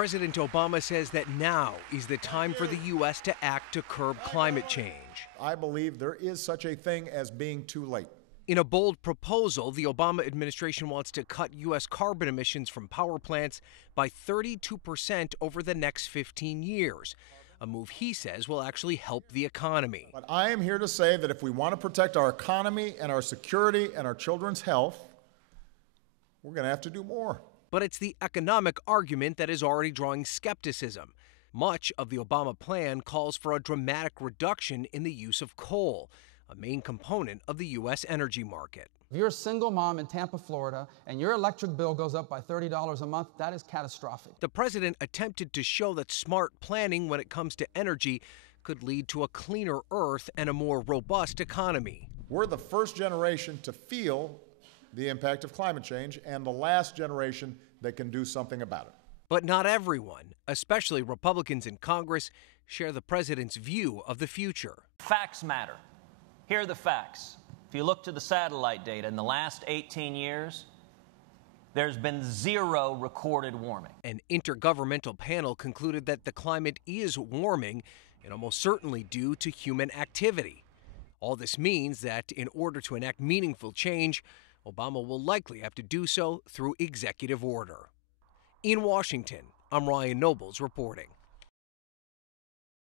President Obama says that now is the time for the U.S. to act to curb climate change. I believe there is such a thing as being too late. In a bold proposal, the Obama administration wants to cut U.S. carbon emissions from power plants by 32% over the next 15 years, a move he says will actually help the economy. But I am here to say that if we want to protect our economy and our security and our children's health, we're going to have to do more. But it's the economic argument that is already drawing skepticism. Much of the Obama plan calls for a dramatic reduction in the use of coal, a main component of the U.S. energy market. If you're a single mom in Tampa, Florida, and your electric bill goes up by $30 a month, that is catastrophic. The president attempted to show that smart planning when it comes to energy could lead to a cleaner earth and a more robust economy. We're the first generation to feel the impact of climate change and the last generation that can do something about it. But not everyone, especially Republicans in Congress, share the president's view of the future. Facts matter. Here are the facts. If you look to the satellite data, in the last 18 years, there's been 0 recorded warming. An intergovernmental panel concluded that the climate is warming and almost certainly due to human activity. All this means that in order to enact meaningful change, Obama will likely have to do so through executive order. In Washington, I'm Ryan Nobles reporting.